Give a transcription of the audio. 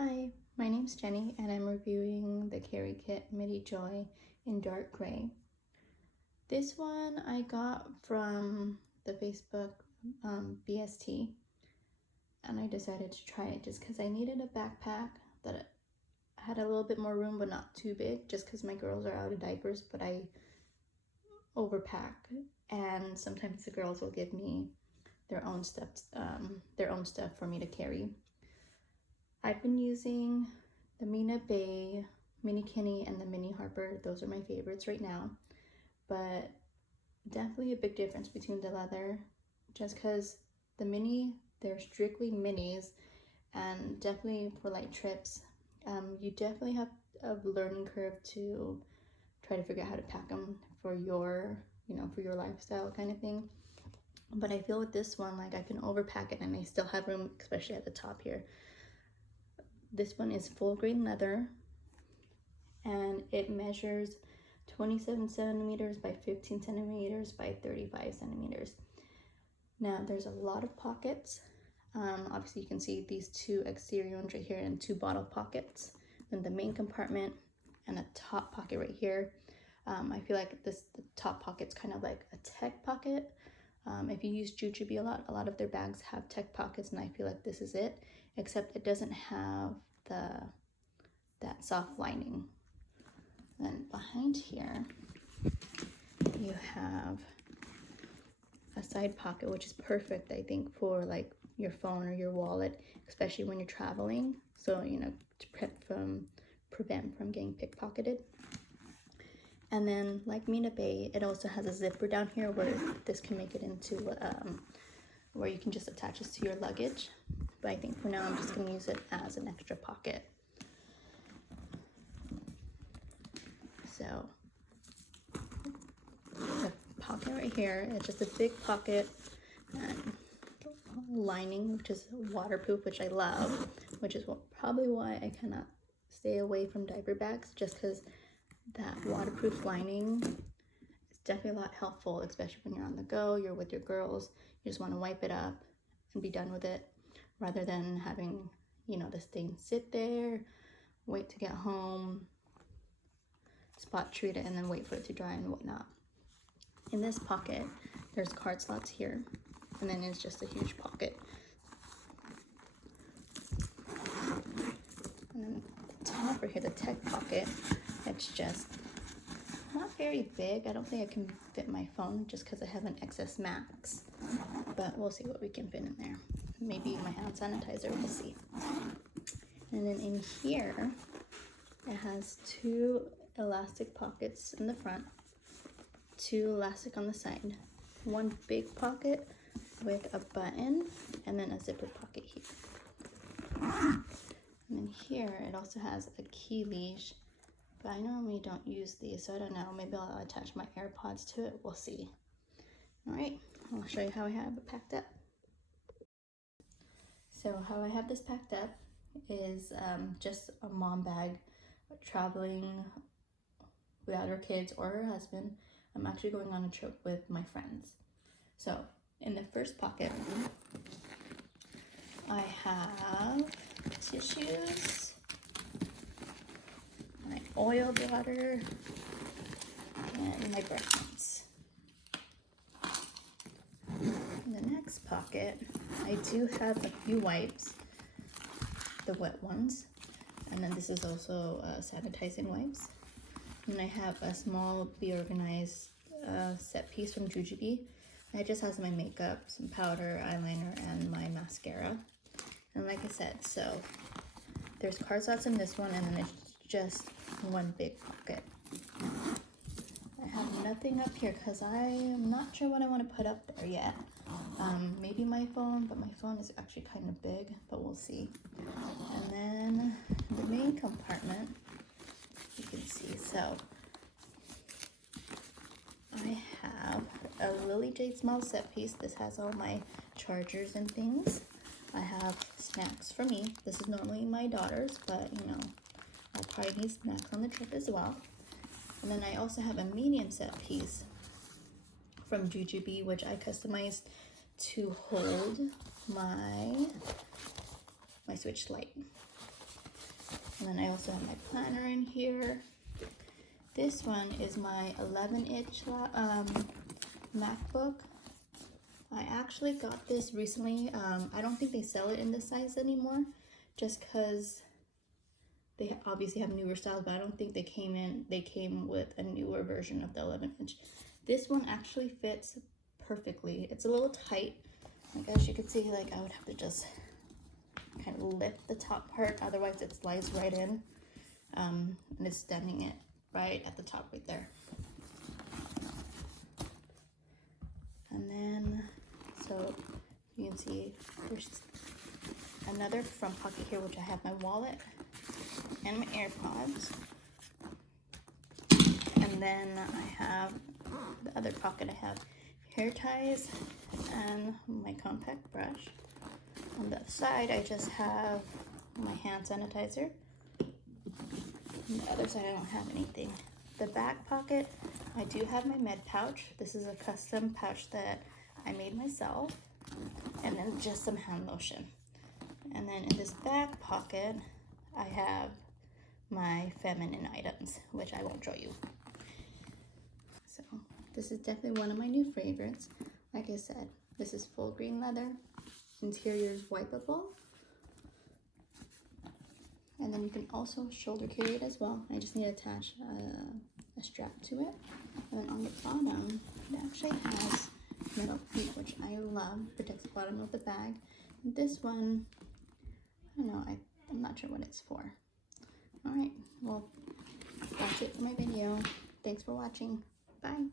Hi, my name's Jenny and I'm reviewing the Kerikit Midi Joy in dark gray. This one I got from the Facebook BST and I decided to try it just because I needed a backpack that had a little bit more room but not too big, just because my girls are out of diapers, but I overpack and sometimes the girls will give me their own stuff for me to carry. I've been using the Mina Bay, Mini Kinney, and the Mini Harper. Those are my favorites right now, but definitely a big difference between the leather, just because the Mini, they're strictly minis, and definitely for light trips, you definitely have a learning curve to try to figure out how to pack them for your, for your lifestyle kind of thing. But I feel with this one, like I can overpack it and I still have room, especially at the top here. This one is full grain leather and it measures 27 centimeters by 15 centimeters by 35 centimeters. Now there's a lot of pockets. Obviously you can see these two exterior ones right here and two bottle pockets. Then the main compartment and a top pocket right here. I feel like the top pocket's kind of like a tech pocket. If you use Jujube a lot of their bags have tech pockets, and I feel like this is it, except it doesn't have that soft lining. And behind here, you have a side pocket, which is perfect, I think, for like your phone or your wallet, especially when you're traveling. So, to prevent from getting pickpocketed. And then, like Mina Bay, it also has a zipper down here where this can make it into where you can just attach this to your luggage. But I think for now, I'm just gonna use it as an extra pocket. So the pocket right here, it's just a big pocket and lining, which is waterproof, which I love, which is probably why I cannot stay away from diaper bags, just because that waterproof lining is definitely a lot helpful, especially when you're on the go, you're with your girls, you just want to wipe it up and be done with it, rather than having, this thing sit there, wait to get home, spot treat it, and then wait for it to dry and whatnot. In this pocket, there's card slots here, and then it's just a huge pocket. And then the top right here, the tech pocket, it's just not very big. I don't think I can fit my phone just because I have an XS Max, but we'll see what we can fit in there. Maybe my hand sanitizer, we'll see. And then in here, it has two elastic pockets in the front, two elastic on the side, one big pocket with a button, and then a zipper pocket here. And then here, it also has a key leash, but I normally don't use these, so I don't know. Maybe I'll attach my AirPods to it. We'll see. All right, I'll show you how I have it packed up. So how I have this packed up is just a mom bag traveling without her kids or her husband. I'm actually going on a trip with my friends. So in the first pocket, I have tissues, my oil blotter, and my brush. In the next pocket, I do have a few wipes, the wet ones, and then this is also sanitizing wipes. And I have a small Be Organized set piece from Jujube. It just has my makeup, some powder, eyeliner, and my mascara. And like I said, so there's card slots in this one, and then it's just one big pocket. I have nothing up here because I am not sure what I want to put up there yet. Maybe my phone, but my phone is actually kind of big, but we'll see. And then the main compartment, you can see, so I have a Lily Jade small set piece. This has all my chargers and things. I have snacks for me. This is normally my daughter's, but I'll probably need snacks on the trip as well. And then I also have a medium set piece from Jujube, which I customized to hold my Switch Lite. And then I also have my planner in here. This one is my 11-inch MacBook. I actually got this recently. I don't think they sell it in this size anymore, just because they obviously have newer styles, but I don't think they came with a newer version of the 11-inch. This one actually fits perfectly. It's a little tight. Like, as you can see, like, I would have to just kind of lift the top part, otherwise it slides right in. And it's stemming it right at the top right there. And then, so you can see there's another front pocket here, which I have my wallet and my AirPods. And then I have the other pocket. I have hair ties and my compact brush. On the other side, I just have my hand sanitizer. On the other side, I don't have anything. The back pocket, I do have my med pouch. This is a custom pouch that I made myself. And then just some hand lotion. And then in this back pocket, I have my feminine items, which I won't show you. So this is definitely one of my new favorites. Like I said, this is full green leather. Interior is wipeable. And then you can also shoulder carry it as well. I just need to attach a strap to it. And then on the bottom, it actually has metal feet, which I love. Protects the bottom of the bag. And this one, I don't know, I'm not sure what it's for. All right, well, that's it for my video. Thanks for watching. Bye.